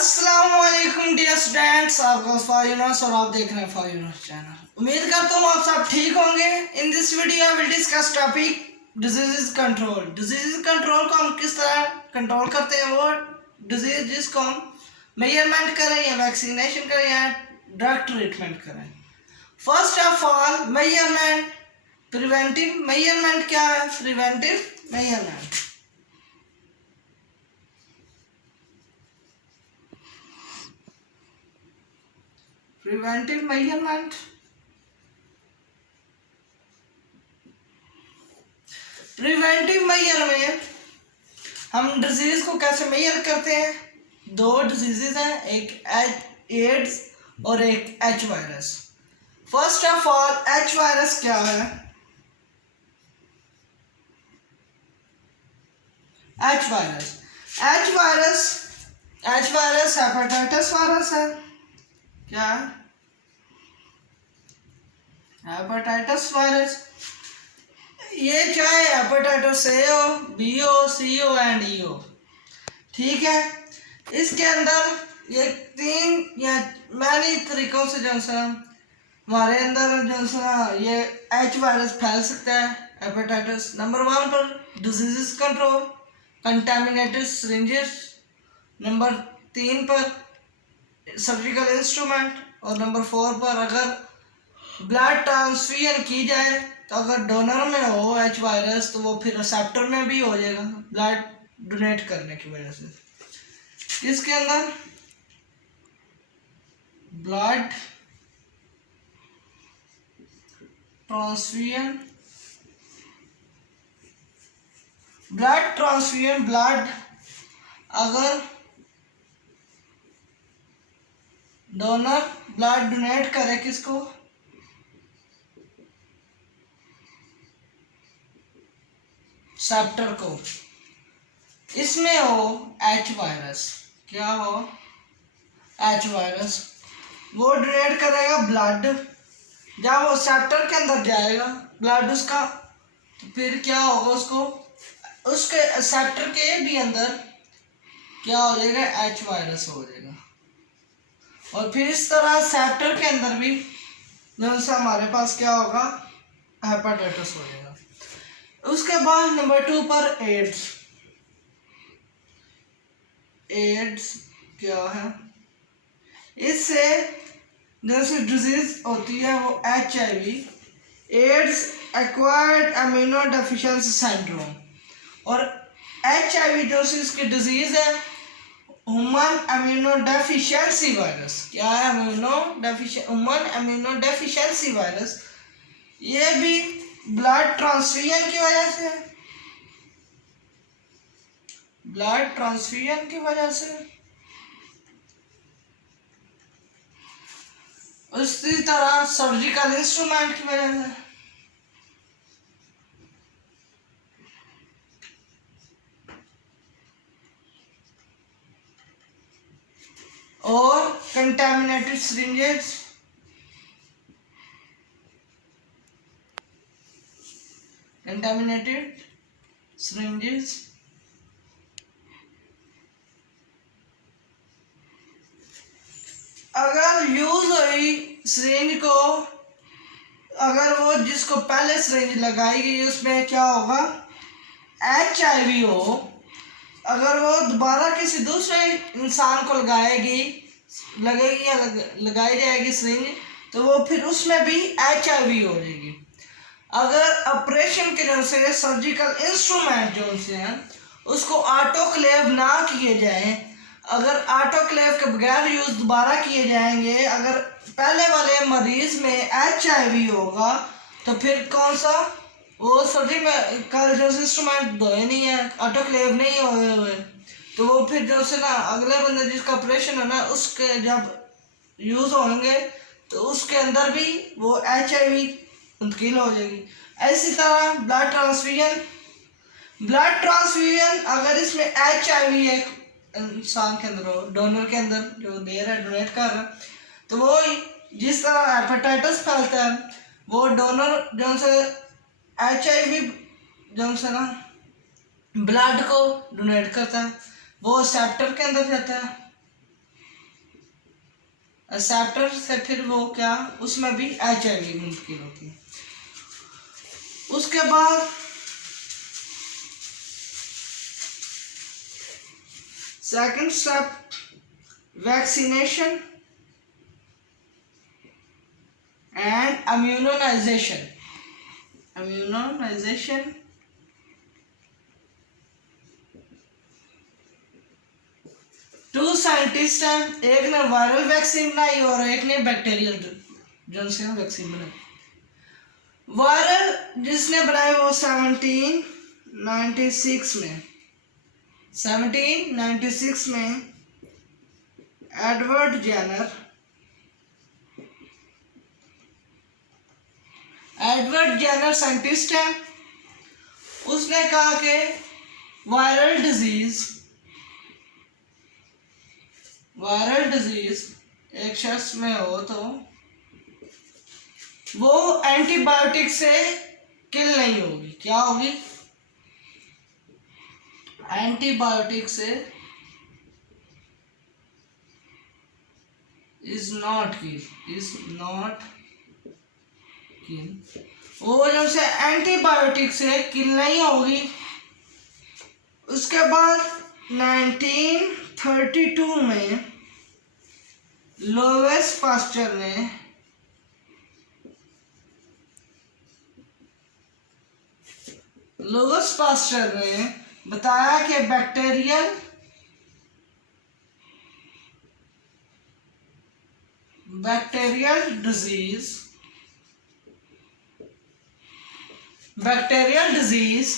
अस्सलामुअलैकुम dear students, आपका फायूनस और आप देख रहे हैं फायूनस चैनल। उम्मीद करता हूँ आप सब ठीक होंगे। In this video I will discuss topic disease control. Disease control को हम किस तरह कंट्रोल करते हैं, वो डिजीज जिसको हम मेजरमेंट करें या वैक्सीनेशन करें या ड्रग ट्रीटमेंट करें। First of all measurement, preventive measurement क्या है? Preventive measurement preventive measurement preventive measure में हम डिजीज को कैसे मेजर करते हैं? दो डिजीजेस हैं, एक एड्स और एक H virus. First of all H virus क्या है? एच वायरस हेपेटाइटिस वायरस है। क्या है? Hepatitis virus. ये चाहे हेपेटाइटिस ए हो, बी हो, सी हो एंड ई हो, ठीक है। इसके अंदर ये तीन या मैनी तरीकों से जो है हमारे अंदर जो है ये एच वायरस फैल सकता है। हेपेटाइटिस नंबर 1 पर disease control, contaminated syringes. Number 3 पर सर्जिकल इंस्ट्रूमेंट। और नंबर 4 पर अगर ब्लड ट्रांसफ्यूजन की जाए तो अगर डोनर में हो एच वायरस तो वो फिर रिसेप्टर में भी हो जाएगा ब्लड डोनेट करने की वजह से। इसके अंदर ब्लड ट्रांसफ्यूजन ब्लड अगर डोनर ब्लड डोनेट करे किसको? सेप्टर को, इसमें हो एच वायरस। क्या हो? H virus. वो डोनेट करेगा ब्लड, जब वो सेप्टर के अंदर जाएगा ब्लड उसका, तो फिर क्या होगा? उसके सेप्टर के भी अंदर क्या हो जाएगा? एच वायरस हो जाएगा। और फिर इस तरह सेप्टर के अंदर भी जो सा हमारे पास क्या होगा? हेपेटाइटिस हो जाएगा। उसके बाद नंबर 2 पर एड्स क्या है? इससे जैसे डिजीज होती है वो HIV, ads acquired amino deficiency syndrome. और HIV जो इसकी डिजीज है ह्यूमन अमीनो डेफिशिएंसी वायरस। क्या है? Human amino deficiency virus. ये भी ब्लड ट्रांसफ्यूजन की वजह से उसी तरह सर्जिकल इंस्ट्रूमेंट की वजह से और कंटामिनेटेड सिरिंजेस अगर यूज हुई सिरिंज को, अगर वो जिसको पहले सिरिंज लगाई गई उसमें क्या होगा? HIV हो, अगर वो दोबारा किसी दूसरे इंसान को लगेगी या लगाई जाएगी सिरिंज, तो वो फिर उसमें भी HIV हो जाएगी। अगर ऑपरेशन के जो से सर्जिकल इंस्ट्रूमेंट जो से हैं उसको ऑटोक्लेव ना किए जाएं, अगर ऑटोक्लेव के बगैर यूज दोबारा किए जाएंगे, अगर पहले वाले मरीज में HIV होगा तो फिर कौन सा वो सर्जिकल जो इंस्ट्रूमेंट धोए नहीं है, ऑटोक्लेव नहीं हुए, तो वो फिर जो से ना अगले बंदे जिसका ऑपरेशन है ना उसके जब यूज होंगे तो उसके अंदर भी वो HIV मुंतकिल हो जाएगी। ऐसी तरह ब्लड ट्रांसफ्यूजन अगर इसमें HIV एक इंसान के अंदर हो, डोनर के अंदर जो दे रहा है, डोनेट कर रहा है, तो वो जिस तरह हेपेटाइटिस फैलता है वो डोनर जो से HIV जो से ना ब्लड को डोनेट करता है, वो सेप्टर के अंदर जाता है एक्सेप्टर से फिर वो क्या, उसमें भी HIV मुमकिन होती है। उसके बाद second step, vaccination and immunization. Immunization two scientist हैं, एक ने वायरल वैक्सीन बनाई और एक ने बैक्टीरियल जॉनसन वैक्सीन बनाई। वायरल जिसने बनाई वो 1796 में एडवर्ड जेनर साइंटिस्ट है। उसने कहा कि वायरल डिजीज एक शख्स में हो तो वो एंटीबायोटिक से किल नहीं होगी। क्या होगी? एंटीबायोटिक से इज नॉट किल। वो जब से एंटीबायोटिक से किल नहीं होगी। उसके बाद 1932 में लुईस पास्चर ने बताया कि बैक्टीरियल डिजीज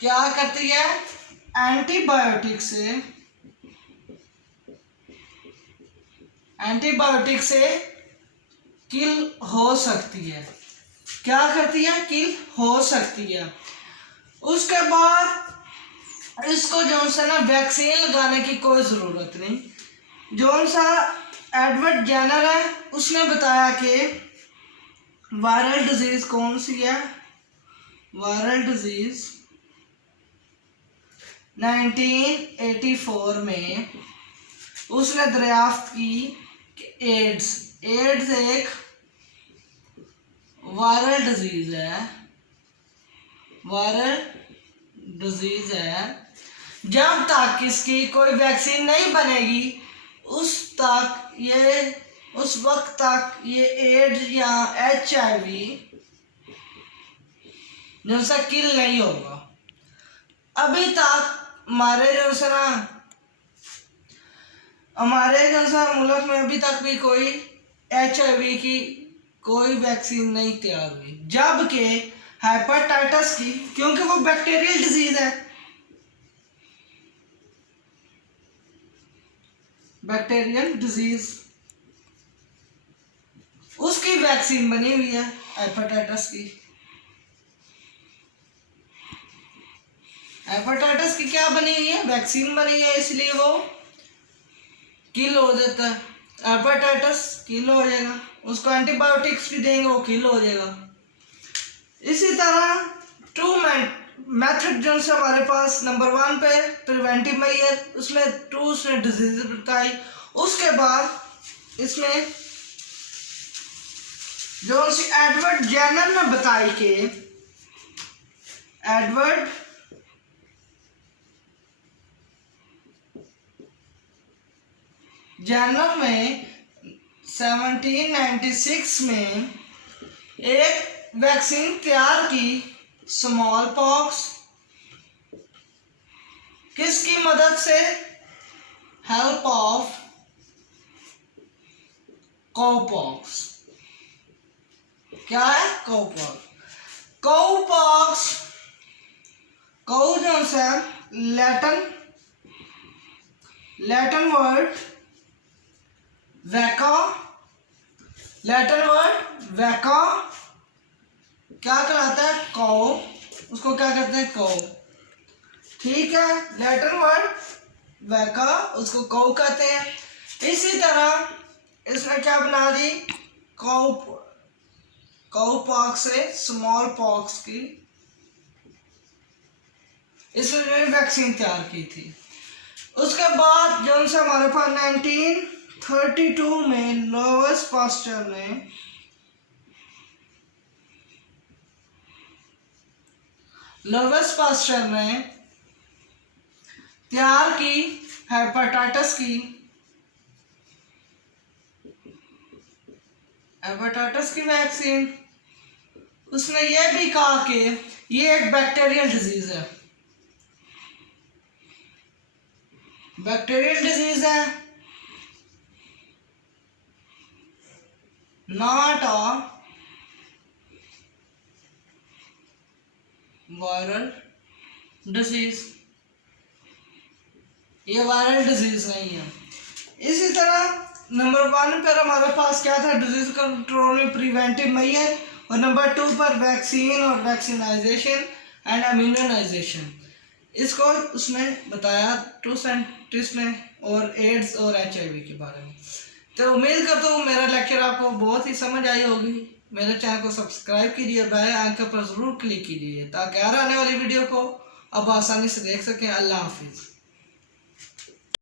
क्या करती है? एंटीबायोटिक से किल हो सकती है। क्या करती है? किल हो सकती है। उसके बाद इसको जो सा ना वैक्सीन लगाने की कोई ज़रूरत नहीं। जो सा एडवर्ड जेनर है उसने बताया कि वायरल डिजीज़ कौन सी है? वायरल डिजीज़ 1984 में उसने दरियाफ्त की कि एड्स एक वायरल डिजीज़ है। जब तक इसकी कोई वैक्सीन नहीं बनेगी उस वक्त तक ये एड्स या HIV जो सा किल नहीं होगा। अभी तक हमारे जो सा मुल्क में अभी तक भी कोई HIV की कोई वैक्सीन नहीं तैयार हुई। जबकि हेपेटाइटिस की, क्योंकि वो बैक्टीरियल डिजीज है, उसकी वैक्सीन बनी हुई है। हेपेटाइटिस की क्या बनी हुई है? वैक्सीन बनी है, इसलिए वो किल हो जाता है। हेपेटाइटिस किल हो जाएगा, उसको एंटीबायोटिक्स भी देंगे वो किल हो जाएगा। इसी तरह टू मेथड जो है हमारे पास, नंबर 1 पे प्रिवेंटिव मेजर, उसमें 2 उसने डिजीज बताई। उसके बाद इसमें जो एडवर्ड जेनर ने बताई कि एडवर्ड जेनर में 1796 में एक वैक्सीन तैयार की, स्मॉल पॉक्स। किसकी मदद से? Help of cowpox. क्या है? काउपॉक्स काउ जो है लैटिन वर्ड वैका क्या कहलाता है? काउ। उसको क्या कहते हैं? काउ। ठीक है, लैटिन वर्ड वैका, उसको काउ कहते हैं। इसी तरह इसने क्या बना दी? काउ पॉक्स से स्मॉल पॉक्स की इसने वैक्सीन तैयार की थी। उसके बाद जो हमारे पास 19 32 में लुईस पास्चर ने तैयार की हेपेटाइटिस की वैक्सीन। उसने यह भी कहा कि ये एक बैक्टीरियल डिजीज है, नॉट अ वायरल डिजीज। ये वायरल डिजीज नहीं है। इसी तरह नंबर 1 पर हमारे पास क्या था, डिजीज कंट्रोल में प्रिवेंटिव मेजर, और नंबर 2 पर वैक्सीन और वैक्सीनाइजेशन एंड इम्यूनाइजेशन। इसको उसने बताया 2 साइंटिस्ट ने, और एड्स और HIV के बारे में। तो उम्मीद करता हूँ मेरा लेक्चर आपको बहुत ही समझ आई होगी। मेरे चैनल को सब्सक्राइब कीजिए, बेल आइकन पर ज़रूर क्लिक कीजिए ताकि आने वाली वीडियो को आप आसानी से देख सकें। अल्लाह हाफिज़।